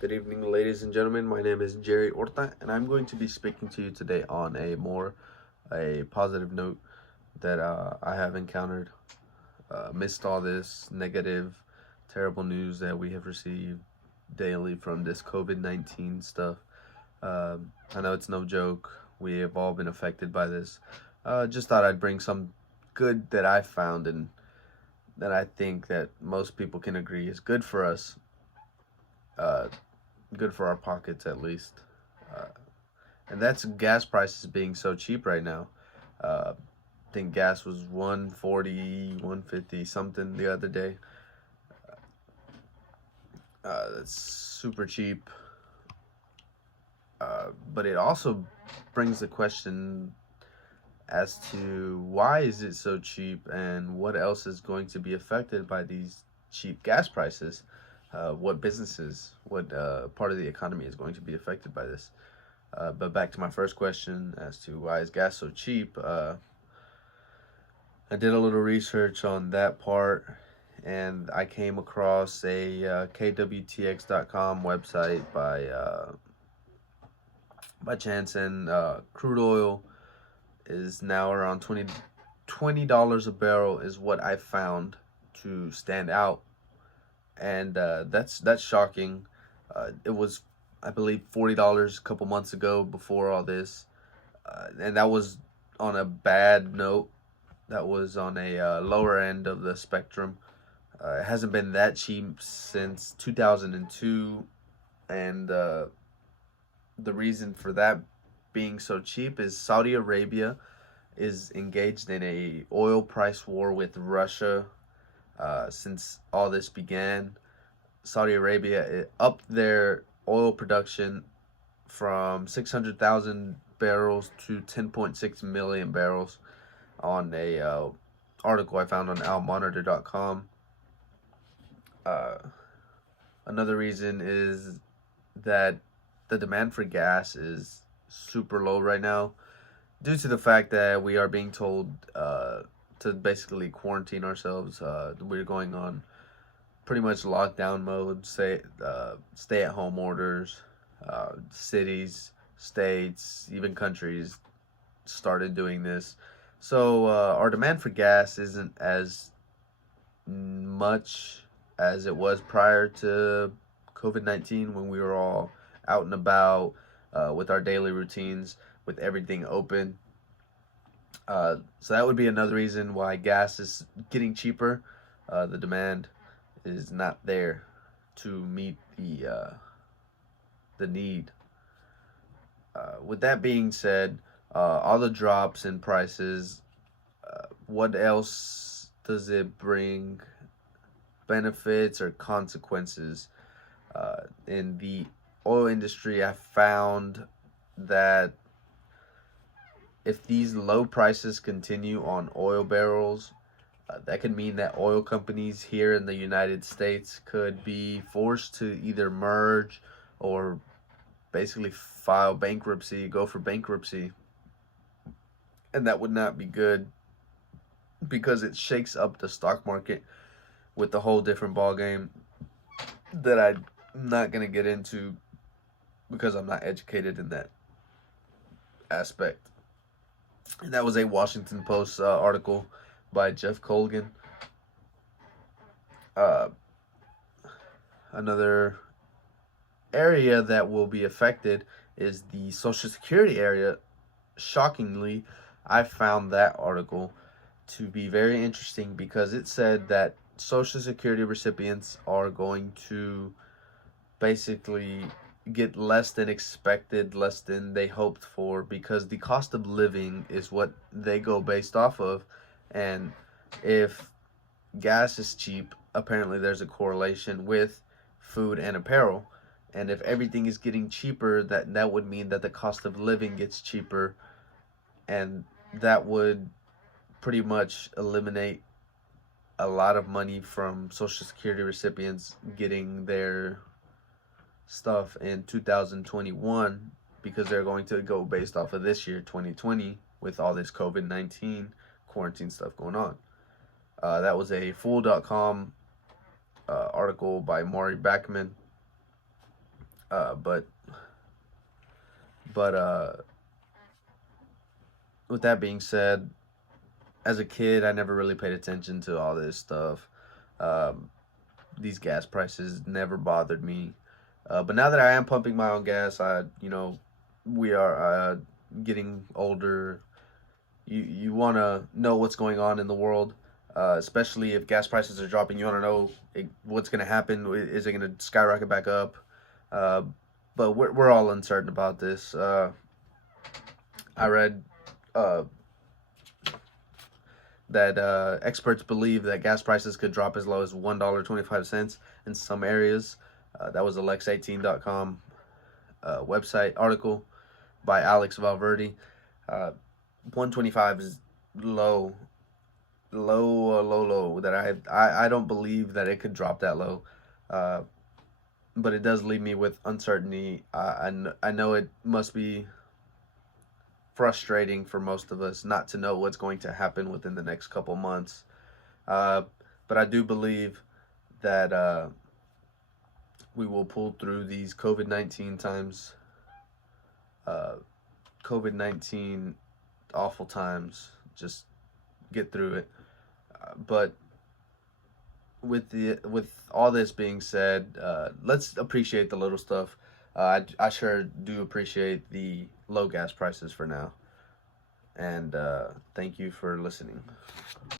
Good evening, ladies and gentlemen. My name is Jerry Orta, and I'm going to be speaking to you today on a positive note that I have encountered. Amidst all this negative, terrible news that we have received daily from this COVID-19 stuff. I know it's no joke. We have all been affected by this. Just thought I'd bring some good that I found and that I think that most people can agree is good for us. Uh, Good for our pockets at least. Uh, and that's gas prices being so cheap right now. I think gas was 140, 150 something the other day. That's super cheap. But it also brings the question as to why is it so cheap and what else is going to be affected by these cheap gas prices. What businesses, what part of the economy is going to be affected by this? But back to my first question as to why is gas so cheap. I did a little research on that part, and I came across a KWTX.com website by chance, and crude oil is now around $20 a barrel is what I found to stand out, and that's shocking. It was, I believe, $40 a couple months ago before all this, and that was on a bad note. That was on a lower end of the spectrum. It hasn't been that cheap since 2002, and the reason for that being so cheap is Saudi Arabia is engaged in a oil price war with Russia since all this began. Saudi Arabia upped their oil production from 600,000 barrels to 10.6 million barrels on a article I found on almonitor.com. Uh, Another reason is that the demand for gas is super low right now due to the fact that we are being told to basically quarantine ourselves. We're going on pretty much lockdown mode, stay at home orders. Cities, states, even countries started doing this. So our demand for gas isn't as much as it was prior to COVID-19 when we were all out and about with our daily routines, with everything open. So that would be another reason why gas is getting cheaper. The demand is not there to meet the need. With that being said, all the drops in prices, what else does it bring? Benefits or consequences? In the oil industry, I found that if these low prices continue on oil barrels, that could mean that oil companies here in the United States could be forced to either merge or basically file bankruptcy, go for bankruptcy. And that would not be good because it shakes up the stock market with a whole different ball game that I'm not going to get into because I'm not educated in that aspect. And that was a Washington Post article by Jeff Colgan. Uh, Another area that will be affected is the Social Security area. Shockingly, I found that article to be very interesting because it said that Social Security recipients are going to basically get less than expected, less than they hoped for, because the cost of living is what they go based off of. And if gas is cheap, apparently there's a correlation with food and apparel. And if everything is getting cheaper, that would mean that the cost of living gets cheaper, and that would pretty much eliminate a lot of money from Social Security recipients getting their stuff in 2021 because they're going to go based off of this year, 2020, with all this COVID-19 quarantine stuff going on. That was a Fool.com article by Maury Backman. But with that being said, as a kid, I never really paid attention to all this stuff. Um, these gas prices never bothered me. But now that I am pumping my own gas, we are getting older. You want to know what's going on in the world, especially if gas prices are dropping. You want to know what's going to happen. Is it going to skyrocket back up? Uh, but we're all uncertain about this. I read uh, that experts believe that gas prices could drop as low as $1.25 in some areas. That was a Lex18.com website article by Alex Valverde. 125 is low, low. That I don't believe that it could drop that low. But it does leave me with uncertainty. I know it must be frustrating for most of us not to know what's going to happen within the next couple months. But I do believe that we will pull through these COVID-19 times, COVID-19 awful times, just get through it. But with all this being said, let's appreciate the little stuff. I sure do appreciate the low gas prices for now. And thank you for listening.